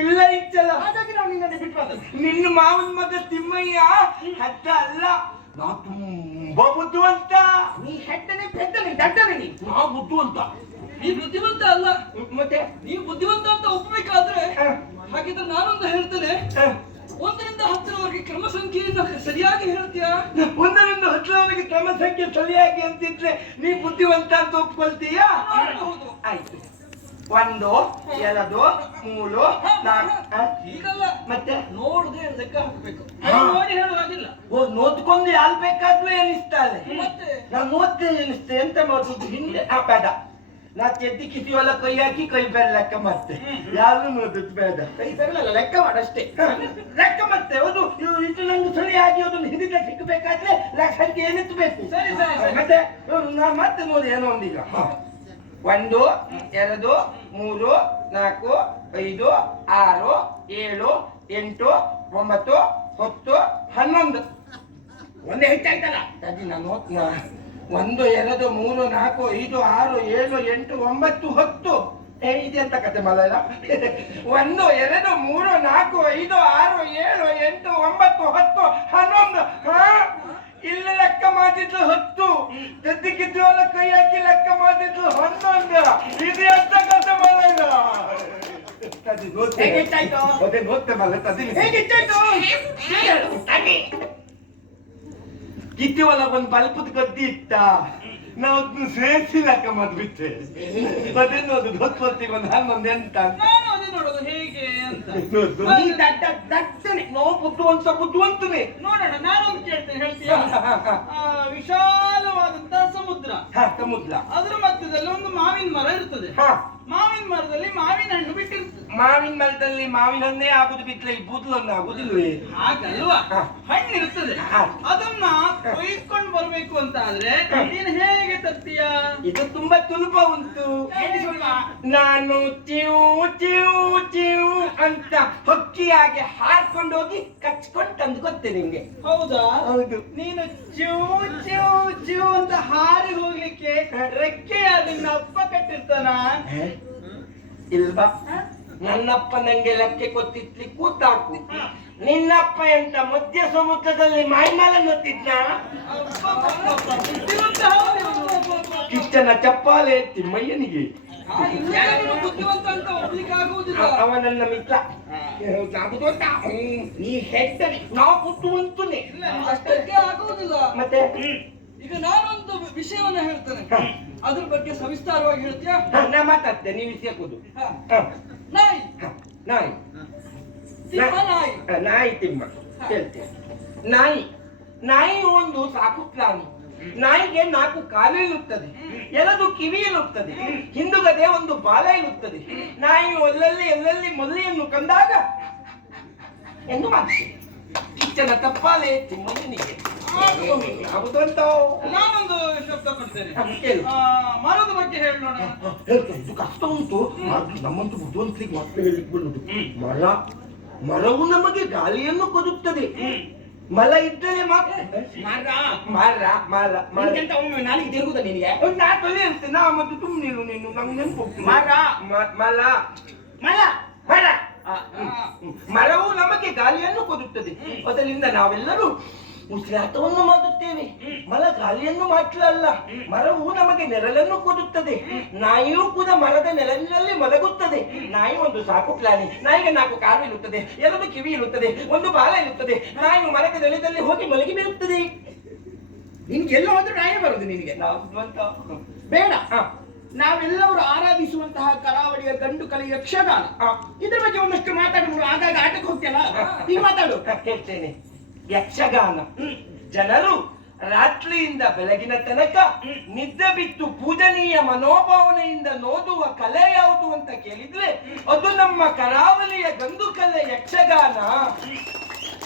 ಇಲ್ಲ ಇಚ್ಚಲ್ಲ. ಹಾಗಾಗಿ ನಾವು ನಿನ್ನನ್ನು ಬಿಟ್ಟು ಬಂದದ್ದು. ನಿನ್ನ ಮಾವನ ಮಗ ತಿಮ್ಮಯ್ಯ ಹದ್ದ ಅಲ್ಲ, ನಾ ತುಂಬಾ ಬುದ್ಧಿವಂತ. ನೀ ಹೆಡ್ಡನೆ ಪೆದ್ದನೆ ದಡ್ಡನೆ ನೀ. ನಾ ಬುದ್ಧಿವಂತ. ನೀ ಬುದ್ಧಿವಂತ ಅಲ್ಲ, ಮತ್ತೆ ನೀವು ಬುದ್ಧಿವಂತ ಅಂತ ಒಪ್ಪಬೇಕಾದ್ರೆ ಹಾಗಿದ್ರೆ ನಾನೊಂದು ಹೇಳ್ತೇನೆ. 1 ರಿಂದ 10ರವರೆಗೆ ಕ್ರಮ ಸಂಖ್ಯೆಯಿಂದ ಸರಿಯಾಗಿ ಹೇಳ್ತೀಯಾ? 1 ರಿಂದ 10ರವರೆಗೆ ಕ್ರಮ ಸಂಖ್ಯೆ ಸರಿಯಾಗಿ ಅಂತಿದ್ರೆ ನೀ ಬುದ್ಧಿವಂತ ಅಂತ ಒಪ್ಕೊಳ್ತೀಯಾ? ಹೌದು. ಆಯ್ತು. 1 2 3 4. ಹೀಗಲ್ಲ, ಮತ್ತೆ ನೋಡದೆ ಲೆಕ್ಕ ಹಾಕಬೇಕು. ಹಾ. ನೋಡಿ ಹೇಳುವಾಗಿಲ್ಲ. ಓ, ನೋಡ್ಕೊಂಡು ಯಾಲ್ಬೇಕಾದ್ರೂ ಎನಿಸ್ತಾಳೆ. ಮತ್ತೆ ನಾನು ನೋಡ್ತೇನೆ ಎನಿಸ್ತೇ ಎಂತ ಮಾಡುದು ಹಿಂದೆ ಬೇಡ. ನಾ ಚೆದ್ದಿ ಕಿಸಿ ಹೊಲ ಕೈ ಹಾಕಿ ಕೈ ಬೇರೆ ಲೆಕ್ಕ ಮತ್ತೆ ಯಾರು ನೋಡುದು ಬೇಡ. ಕೈ ಬೆರಳಲ್ಲ, ಲೆಕ್ಕ ಮಾಡಷ್ಟೇ. ಲೆಕ್ಕ ಮತ್ತೆ ಅದು ಇದು ನಂಗೆ ಸರಿಯಾಗಿ ಅದನ್ನು ಹಿಡಿದ ಸಿಕ್ಕಬೇಕಾದ್ರೆ ಸಂಖ್ಯೆ ಏನಿತ್ತಬೇಕು. ಸರಿ, ಸರಿ, ಸರಿ. ಮತ್ತೆ ನಾನು ಮತ್ತೆ ನೋಡಿ ಏನೋ ಒಂದೀಗ 1 2 3 4 5 6 7 8 9 10 11. ಒಂದೇ ಹೆಚ್ಚಾಯ್ತಲ್ಲ. ಅದಿ ನಾನು 1 2 3 4 5 6 7 8 9 10. ಇದೆ ಅಂತ ಕತೆ ಮಲಲ್ಲ. 1 2 3 4 5 6 7 8 9 10 11. ಇಲ್ಲ ಲೆಕ್ಕ ಮಾಡಿದ್ರು 10. ಗದ್ದಿಗಿದ್ದು ಕೈ ಹಾಕಿ ಲೆಕ್ಕ ಮಾಡಿದ್ರು 11. ಇದು ಎಂತ ಕತೆ ಮಲಲ್ಲ. ಹೇಗೆ ಹೆಚ್ಚಾಯ್ತು? ಅದೇ ನೋಡ್ತೆ ಮಲ ಹೇಗೆ ಹೆಚ್ಚಾಯ್ತು? ಕಿತ್ತಿ ಒಳ ಒಂದು ಬಲ್ಪದ ಗದ್ದಿ ಇತ್ತ, ನಾವು ಸೇರಿಸಿ ಲೆಕ್ಕ ಮಾಡ್ಬಿಟ್ಟೆ. ಅದೇನೋದು ಗೊತ್ತಿಗೆ ಒಂದು 11 ಎಂತ ನಾನು ಅದೇ ನೋಡೋದು ಹೇಗೆ ಅಂತ. ನೀ ದಡ್ಡನೆ. ನಾವು ಬುದ್ಧಿವಂತನೇ. ನೋಡೋಣ, ನಾನೊಂದು ಕೇಳ್ತೇನೆ, ಹೇಳ್ತೀಯಾ? ವಿಶಾಲವಾದಂತಹ ಸಮುದ್ರ, ಸಮುದ್ರ, ಅದರ ಮಧ್ಯದಲ್ಲಿ ಒಂದು ಮಾವಿನ ಮರ ಇರ್ತದೆ. ಮಾವಿನ ಮರದಲ್ಲಿ ಮಾವಿನ ಹಣ್ಣು ಬಿಟ್ಟಿರ್ತದೆ. ಮಾವಿನ ಮರದಲ್ಲಿ ಮಾವಿನ ಹಣ್ಣೇ ಆಗುದು ಬಿಟ್ರೆ ಈ ಬೂದ್ಲನ್ನು ಆಗುದಿಲ್ವೇ? ಹಾಗಲ್ವಾ? ಹಣ್ಣು ಇರ್ತದೆ, ಅದನ್ನ ಕೊಯ್ಕೊಂಡು ಬರ್ಬೇಕು ಅಂತ ಆದ್ರೆ ನೀನು ಹೇಗೆ ತರ್ತೀಯ? ಇದು ತುಂಬಾ ಸುಲಭ ಉಂಟು. ನಾನು ಚಿವು ಚಿವು ಚಿವು ಅಂತ ಹಕ್ಕಿಯಾಗಿ ಹಾರ್ಕೊಂಡು ಹೋಗಿ ಕಚ್ಕೊಂಡು ತಂದು ಕೊಡ್ತೇನೆ ನಿಮ್ಗೆ. ಹೌದಾ? ಹೌದು. ನೀನು ಚೂ ಚೂ ಚೂ ಅಂತ ಹಾರಿ ಹೋಗ್ಲಿಕ್ಕೆ ರೆಕ್ಕೆಯಾದ ನಿನ್ನ ಅಪ್ಪ ಕಟ್ಟಿರ್ತಾನ? ಇಲ್ವಾ? ನನ್ನಪ್ಪ ನಂಗೆ ಲೆಕ್ಕೆ ಕೊತ್ತಿತ್ಲಿ ಕೂತಾಕು. ನಿನ್ನಪ್ಪ ಎಂತ ಮಧ್ಯ ಸಮುದ್ರದಲ್ಲಿ ಮಾಯ್ಮಾಲ ನೋತಿದ್ನ? ಕಿಚ್ಚನ ಚಪ್ಪಾಲೆ ತಿಮ್ಮಯ್ಯನಿಗೆ. ಬುದ್ಧಿವಂತ ಅಂತ ಒಪ್ಲಿಕ್ಕೆ ಆಗುವುದಿಲ್ಲ. ಅವ ನನ್ನ ಮಿತ್ರ. ನೀ ಹೆಡ್ಡನೆ. ನಾವು ಬುದ್ಧಿವಂತನೇ. ಅಷ್ಟಕ್ಕೆ ಆಗುವುದಿಲ್ಲ. ಮತ್ತೆ ಈಗ ನಾನೊಂದು ವಿಷಯವನ್ನ ಹೇಳ್ತೇನೆ, ಅದ್ರ ಬಗ್ಗೆ ಸವಿಸ್ತಾರವಾಗಿ ಹೇಳ್ತೀಯಾ? ನಾ ಮಾತಾಡ್ತೇನೆ, ನೀವು ವಿಷಯ ಕೂದು. ನಾಯಿ ನಾಯಿ ತಿಮ್ಮ ನಾಯಿ ನಾಯಿ ತಿಮ್ಮ ಹೇಳ್ತೇನೆ. ನಾಯಿ ನಾಯಿ ಒಂದು ಸಾಕು ಪ್ರಾಣಿ. ನಾಯಿಗೆ 4 ಕಾಲು ಇರುತ್ತದೆ, 2 ಕಿವಿ ಇರುತ್ತದೆ, ಹಿಂದುಗಡೆ ಒಂದು ಬಾಲ ಇರುತ್ತದೆ. ನಾಯಿ ಎಲ್ಲೆಲ್ಲಿ ಮೊದಲಿಯನ್ನು ಕಂದಾಗ ಎಂದು ಮಾಡ್ತೇವೆ. ಕಿಚ್ಚನ ತಪ್ಪಾಲೆ ತಿಮ್ಮಯ್ಯನಿಗೆ ಆಗುದು ಅಂತ ನಾನೊಂದು ಶಬ್ದ ಕೊಡ್ತೇನೆ. ಕೇಳು. ಮರದ ಬಗ್ಗೆ ಹೇಳೋಣ. ಹೇಳ್ತೇನೆ. ಇದು ಕಷ್ಟ ಉಂಟು, ನಮ್ಮಂತೂ ಬುದ್ಧಿವಂತರಿಗೆ ಮತ್ತೆ ಹೇಳಿಕ್ ಬಿಡುದು. ಮರವು ನಮಗೆ ಗಾಳಿಯನ್ನು ಕೊಡುತ್ತದೆ. ಮರ ಇದ್ದರೆ ಮಾತ್ರ ಮರ ಮರ ಮರ ನಾಲಿಗೆ ತಿರುಗುದ ನಿನಗೆ? ನಾ ತೊಲೆ ಇರ್ತೇನೆ. ನಾ ಮತ್ತೆ ಸುಮ್ಮನೆ ನೀನು ನಮ್ಗೆ ನೆನಪು ಮರ ಮರ ಮರ ಮರ ಮರವು ನಮಗೆ ಗಾಳಿಯನ್ನು ಕೊಡುತ್ತದೆ. ಅದರಿಂದ ನಾವೆಲ್ಲರೂ ಉಸಿರಾಟವನ್ನು ಮಾಡುತ್ತೇವೆ. ಮರ ಗಾಳಿಯನ್ನು ಮಾತ್ರ ಅಲ್ಲ, ಮರವು ನಮಗೆ ನೆರಳನ್ನು ಕೊಡುತ್ತದೆ. ನಾಯಿಯೂ ಕೂಡ ಮರದ ನೆರಳಿನಲ್ಲಿ ಮಲಗುತ್ತದೆ. ನಾಯಿ ಒಂದು ಸಾಕು ಪ್ರಾಣಿ. ನಾಯಿಗೆ 4 ಕಾಲು ಇರುತ್ತದೆ, 2 ಕಿವಿ ಇರುತ್ತದೆ, 1 ಬಾಲ ಇರುತ್ತದೆ. ನಾಯಿಯು ಮರದ ನೆಲದಲ್ಲಿ ಹೋಗಿ ಮಲಗಿ ಬೀಳುತ್ತದೆ. ನಿನ್ಗೆ ಎಲ್ಲ ಹೋದ್ರೂ ನಾಯಿ ಬರುದು ನಿನಗೆ? ಬೇಡ. ನಾವೆಲ್ಲರೂ ಆರಾಧಿಸುವಂತಹ ಕರಾವಳಿಯ ಗಂಡು ಕಲೆ ಯಕ್ಷಗಾನ, ಇದ್ರ ಬಗ್ಗೆ ಒಂದಷ್ಟು ಮಾತಾಡಬಹುದು. ಆಗಾಗ ಆಟಕ್ಕೆ ಹೋಗ್ತೇನಲ್ಲ, ಈಗ ಮಾತಾಡು. ಹೇಳ್ತೇನೆ. ಯಕ್ಷಗಾನ ಜನರು ರಾತ್ರಿಯಿಂದ ಬೆಳಗಿನ ತನಕ ನಿದ್ದೆ ಬಿಟ್ಟು ಪೂಜನೀಯ ಮನೋಭಾವನೆಯಿಂದ ನೋಡುವ ಕಲೆ ಯಾವುದು ಅಂತ ಕೇಳಿದ್ರೆ ಅದು ನಮ್ಮ ಕರಾವಳಿಯ ಗಂಡು ಕಲೆ ಯಕ್ಷಗಾನ.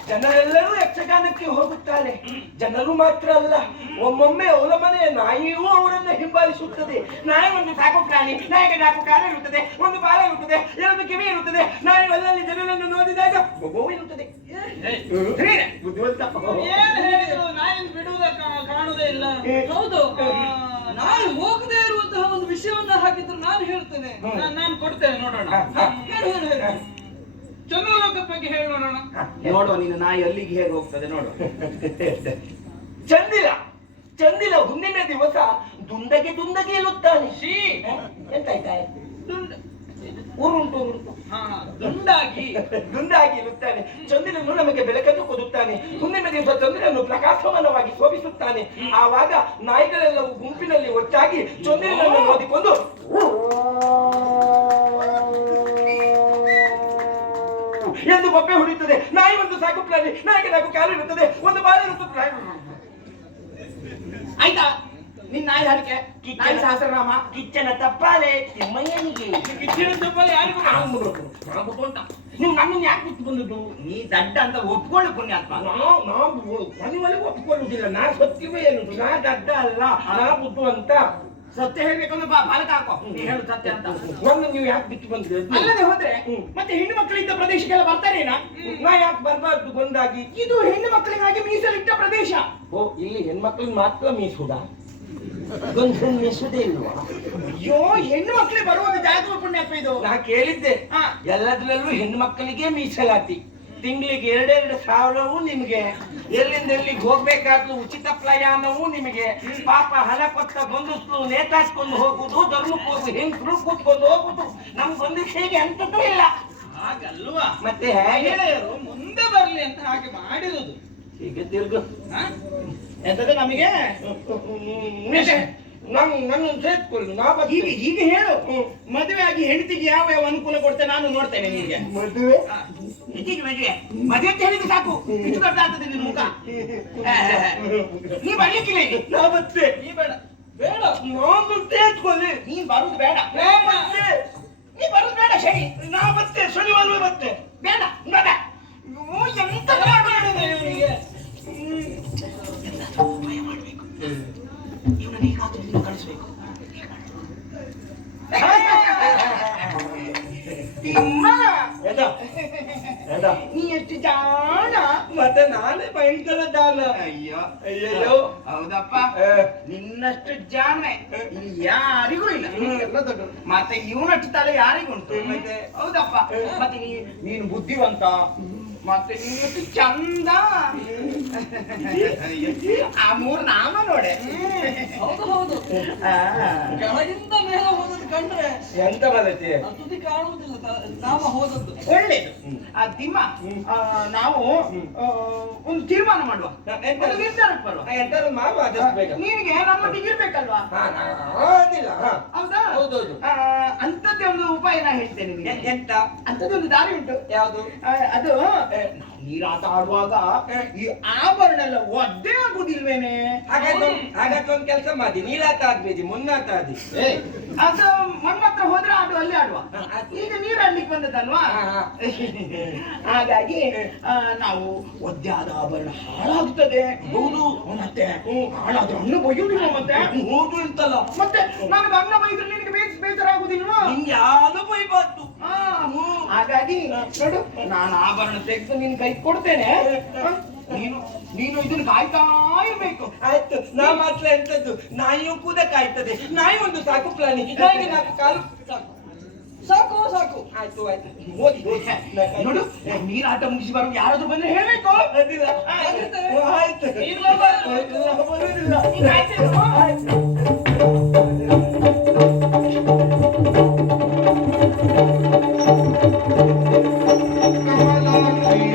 ಜನರೆಲ್ಲರೂ ಯಕ್ಷಗಾನಕ್ಕೆ ಹೋಗುತ್ತಾರೆ. ಜನರು ಮಾತ್ರ ಅಲ್ಲ, ಒಮ್ಮೊಮ್ಮೆ ಅವರ ಮನೆಯ ನಾಯಿಯೂ ಅವರನ್ನು ಹಿಂಬಾಲಿಸುತ್ತದೆ. ನಾಯಿ ಒಂದು ಸಾಕು ಪ್ರಾಣಿ. ನಾಯಿಗೆ 4 ಕಾಲು ಇರುತ್ತದೆ, 1 ಬಾಲ ಇರುತ್ತದೆ, 2 ಕಿವಿ ಇರುತ್ತದೆ. ನಾಯಿ ಅಲ್ಲಲ್ಲಿ ಜನರನ್ನು ನೋಡಿದಾಗ ಮಗು ಇರುತ್ತದೆ. ಬುದ್ಧಿವಂತ. ಏನ್ ಹೇಳಿದ್ರು ನಾಯಿನ ಬಿಡುವುದ ಕಾಣುವುದೇ ಇಲ್ಲ. ಹೌದು, ನಾಯಿ ಹೋಗದೆ ಇರುವಂತಹ ಒಂದು ವಿಷಯವನ್ನ ಹಾಕಿದ್ರು ನಾನು ಹೇಳ್ತೇನೆ. ನಾನು ಕೊಡ್ತೇನೆ, ನೋಡೋಣ. ಹೇಳು. ಬಗ್ಗೆ ಹೇಳಿ ನೋಡೋಣ. ನೋಡುವ ನಿನ್ನ ನಾಯಿ ಅಲ್ಲಿಗೆ ಹೇಗೆ ಹೋಗ್ತದೆ ನೋಡುವ. ಚಂದಿಲ ಚಂದಿಲ ಹುಣ್ಣಿಮೆ ದಿವಸ ದುಂಡಗೆ ದುಂಡಗೆ ಇಳುತ್ತಾನೆ. ಎಂತಾಯ್ತಾ? ಊರುಂಟು ಊರುಂಟು ದುಂಡಾಗಿ ದುಂಡಾಗಿ ಇರುತ್ತಾನೆ. ಚಂದ್ರನು ನಮಗೆ ಬೆಳಕನ್ನು ಕೊಡುತ್ತಾನೆ. ಹುಣ್ಣಿಮೆ ದಿವಸ ಚಂದ್ರನು ಪ್ರಕಾಶಮಾನವಾಗಿ ಶೋಭಿಸುತ್ತಾನೆ. ಆವಾಗ ನಾಯಿಗಳೆಲ್ಲವೂ ಗುಂಪಿನಲ್ಲಿ ಒಟ್ಟಾಗಿ ಚಂದ್ರನನ್ನು ನೋಡಿಕೊಂಡು ಎಂದು ಬೊಬ್ಬೆ ಹೊಡೆಯುತ್ತದೆ. ನಾಯಿ ಒಂದು ಸಾಕು ಪ್ರಾಣಿ, ನಾಯಿಗೆ ನಾಲ್ಕು ಕಾಲು ಇರುತ್ತದೆ, ಒಂದು ಬಾಲ ಇರುತ್ತದೆ. ಆಯ್ತಾ ನಿನ್ನ ನಾಯಿ ಹರಕೆ ನಾಯಿ ಸಹಸ್ರನಾಮ ಕಿಚ್ಚನ ತಪ್ಪಾಲೆ ತಿಮ್ಮಯ್ಯನಿಗೆ. ಕಿಚ್ಚಿನ ತುಪ್ಪಲ್ಲಿ ಯಾರಿಗೂ ಅಂತ ನೀವು ನನ್ನನ್ನು ಯಾಕೆ ಬಿಟ್ಟು ಬಂದದ್ದು? ನೀ ದಡ್ಡ ಅಂತ ಒಪ್ಕೊಳ್ಳು ಪುಣ್ಯಾತ್ಮ. ಮನೆವರೆಗೂ ಒಪ್ಪಿಕೊಳ್ಳುವುದಿಲ್ಲ. ನಾ ಸತ್ಯವೇ ಎನ್ನುವುದು, ನಾ ದಡ್ಡ ಅಲ್ಲ, ನಾ ಬುದ್ಧು ಅಂತ. ಸತ್ಯ ಹೇಳ್ಬೇಕಂದ್ರೆ ಬಾಲಕ ಹಾಕೋ, ನೀ ಹೇಳು ಸತ್ಯ ಅಂತ. ನನ್ನ ನೀವು ಯಾಕೆ ಬಿಟ್ಟು ಬಂದ್ರಿ? ಅಲ್ಲದೆ ಹೋದ್ರೆ ಮತ್ತೆ ಹೆಣ್ಣು ಮಕ್ಕಳಿದ್ದ ಪ್ರದೇಶಕ್ಕೆಲ್ಲ ಬರ್ತಾರೇನಾ? ನಾ ಯಾಕೆ ಬರಬಾರ್ದು ಬಂದಾಗಿ? ಇದು ಹೆಣ್ಣು ಮಕ್ಕಳಿಗಾಗಿ ಮೀಸಲಿಟ್ಟ ಪ್ರದೇಶ. ಓ, ಇಲ್ಲಿ ಹೆಣ್ಮಕ್ಳಿಗೆ ಮಾತ್ರ ಮೀಸುದ? ಗಂಡನ್ ಮೀಸುದೇ ಇಲ್ವಾ? ಅಯ್ಯೋ, ಹೆಣ್ಣು ಮಕ್ಕಳಿಗೆ ಬರುವುದು ಜಾಗೃತ ಪುಣ್ಯಾತ್ಮ ಇದು. ನಾ ಕೇಳಿದ್ದೆ, ಹಾ. ಎಲ್ಲದ್ರಲ್ಲೂ ಹೆಣ್ಣು ಮಕ್ಕಳಿಗೆ ಮೀಸಲಾತಿ. ತಿಂಗಳಿಗೆ 2,2 ಸಾವಿರವೂ ನಿಮಗೆ, ಎಲ್ಲಿಂದ ಎಲ್ಲಿಗೆ ಹೋಗ್ಬೇಕಾದ್ರೂ ಉಚಿತ ಪ್ರಯಾಣವೂ ನಿಮಗೆ. ಪಾಪ ಹಣ ಕೊಟ್ಟ ಗಂಡಸರು ನೇತಾಡ್ಕೊಂಡು ಹೋಗುದು, ಧರ್ಮಕ್ಕೆ ಹೋಗು ಹೆಂಗರು ಕೂತ್ಕೊಂಡು ಹೋಗುದು. ನಮ್ಗೊಂದು ಹೇಗೆ ಅಂತದ್ದು ಇಲ್ಲ. ಹಾಗಲ್ವಾ? ಮತ್ತೆ ಹೇಗೆ ಮಹಿಳೆಯರು ಮುಂದೆ ಬರ್ಲಿ ಅಂತ ಹಾಗೆ ಮಾಡಿರುವುದು. ಹೀಗೆ ತಿರ್ಗು ಎಂತದ್ದು ನಮಗೆ ನನ್ನ ಸೇರ್ಕೊಳ್ಳಿ. ನಾ ಹೀಗೆ ಹೀಗೆ ಹೇಳು. ಮದುವೆ ಆಗಿ ಹೆಂಡತಿಗೆ ಯಾವ ಯಾವ ಅನುಕೂಲ ಕೊಡ್ತೇನೆ ನಾನು ನೋಡ್ತೇನೆ. ನಿಮಗೆ ಮದುವೆ ಹೆಂಡತಿಗೆ ಮದುವೆ ಮದುವೆ ಅಂತ ಹೇಳಿದ್ರೆ ಸಾಕು, ಇಷ್ಟು ದೊಡ್ಡ ಆಗ್ತದೆ ನಿನ್ನ ಮುಖ. ನೀ ಬರ್ಲಿಕ್ಕಿಲ್ಲ ಇಲ್ಲಿ. ನಾ ಮತ್ತೆ ನೀ ಬೇಡ ಬೇಡ ನಾನು ಸೇರ್ಕೊಳ್ಳಿ. ನೀನ್ ಬರುದು ಬೇಡ. ನಾ ಮತ್ತೆ ನೀ ಬರುದು ಬೇಡ. ಶನಿ ನಾ ಮತ್ತೆ ಶನಿವಾರ ಮತ್ತೆ ಬೇಡ ಬೇಡ. ಎಂತ ಇವನಿಗೆ ಇವನನ್ನು ಹೇಗಾದ್ರೂ ನೀನು ಕಳಿಸ್ಬೇಕು. ತಿಮ್ಮ, ನೀ ಎಷ್ಟು ಜಾಣ. ಮತ್ತೆ ನಾನೇ ಭಯಂಕರ ಜಾಣ. ಅಯ್ಯೋ ಅಯ್ಯಯ್ಯೋ, ಹೌದಪ್ಪ, ನಿನ್ನಷ್ಟು ಜಾಣ ಇಲ್ಲಿ ಯಾರಿಗೂ ಇಲ್ಲ. ಎಲ್ಲ ದೊಡ್ಡ ಮತ್ತೆ ಇವನಷ್ಟು ತಲೆ ಯಾರಿಗುಂಟು? ಮತ್ತೆ ಹೌದಪ್ಪ. ಮತ್ತೆ ನೀನು ಬುದ್ಧಿವಂತ, ಮತ್ತೆ ನೀನು ಚಂದ. ಆ 3 ನಾಮ ನೋಡೆ. ಹೌದು ಹೌದು. ಕೆಳಗಿಂದ ಮೇಲೆ ಹೋದದ್ದು ಕಂಡ್ರೆ ಎಂತ ಬರುತ್ತೆ? ತುದಿ ಕಾಣುವುದಿಲ್ಲ, ನಾಮ ಹೋದದ್ದು. ಒಳ್ಳೇದು. ಆ ದಿಮ್ಮ, ನಾವು ಒಂದು ತೀರ್ಮಾನ ಮಾಡುವ, ಒಂದು ನಿರ್ಧಾರಕ್ಕೆ ಬರುವ. ಎಂತಾರು ಮಾಡುವ ಆದಷ್ಟು ಬೇಗ. ನಿನಗೆ ನಮ್ಮೊಟ್ಟಿಗೆ ಇರ್ಬೇಕಲ್ವಾ? ಅದಿಲ್ಲ. ಹೌದಾ? ಹೌದೌದು. ಅಂತದ್ದೇ ಒಂದು ಉಪಾಯ ನಾ ಹೇಳ್ತೇನೆ ನಿನಗೆ. ಎಂತ? ಅಂತದ್ದು ಒಂದು ದಾರಿ ಉಂಟು. ಯಾವುದು? ಅದು ನೀರಾಟ ಆಡುವಾಗ ಈ ಆಭರಣ ಎಲ್ಲ ಒದ್ದೆ ಆಗುದಿಲ್ವೇನೆ? ಹಾಗಾದ್ರೆ ಒಂದು ಕೆಲಸ ಮಾಡಿ, ನೀರಾಟ ಆಗ್ಬೇಡಿ, ಮುನ್ನಾಟ ಆದಿ. ಅದು ಮಣ್ಣ ಹತ್ರ ಹೋದ್ರೆ ಆಡುವ, ಅಲ್ಲಿ ಆಡುವ. ಈಗ ನೀರು ಆಡ್ಲಿಕ್ಕೆ ಬಂದದಲ್ವಾ? ಹಾಗಾಗಿ ನಾವು ಒದ್ದೆ ಆದ ಆಭರಣ ಹಾಳಾಗ್ತದೆ. ಹೌದು. ಮತ್ತೆ ಹಾಳಾದ್ರೆ ಅನ್ನ ಬೈಯುವುದಿಲ್ಲ. ಮತ್ತೆ ಹೌದು ಅಂತಲ್ಲ, ಮತ್ತೆ ನನಗೆ ಅನ್ನ ಬೈದ್ರೆ ನಿನಗೆ ಬೇಸರ ಆಗುದಿಲ್ವಾ? ನಿಂಗೆ ಯಾರು ಬೈಬಾರ್ದು. ಹಾಗಾಗಿ ನೋಡು, ನಾನು ಆಭರಣ ತೆಗೆದು ನಿನ್ ಕೈ ಕೊಡ್ತೇನೆ. ನೀನು ಇದನ್ನು ಕಾಯ್ತಾ ಇರ್ಬೇಕು. ಆಯ್ತು. ನಾ ಮಾತ್ರ ಎಂತದ್ದು, ನಾಯಿಯೂ ಕೂಡ ಕಾಯ್ತದೆ. ನಾಯಿ ಒಂದು ಸಾಕು ಪ್ರಾಣಿ, ನಾಯಿಗೆ 4 ಕಾಲು ಸಾಕು. ಸಾಕು ಸಾಕು. ಆಯ್ತು ಆಯ್ತು, ಓದಿ ನೋಡು, ನೀರಾಟ ಮುಗಿಸಿ ಬರೋ ಯಾರಾದ್ರೂ ಬಂದ್ರೆ ಹೇಳ್ಬೇಕು. ಅದಿಲ್ಲ. ಆಯ್ತು. ಬರುವುದಿಲ್ಲ. ಆಯ್ತು. ಕಮಲಾಂಗಿಯ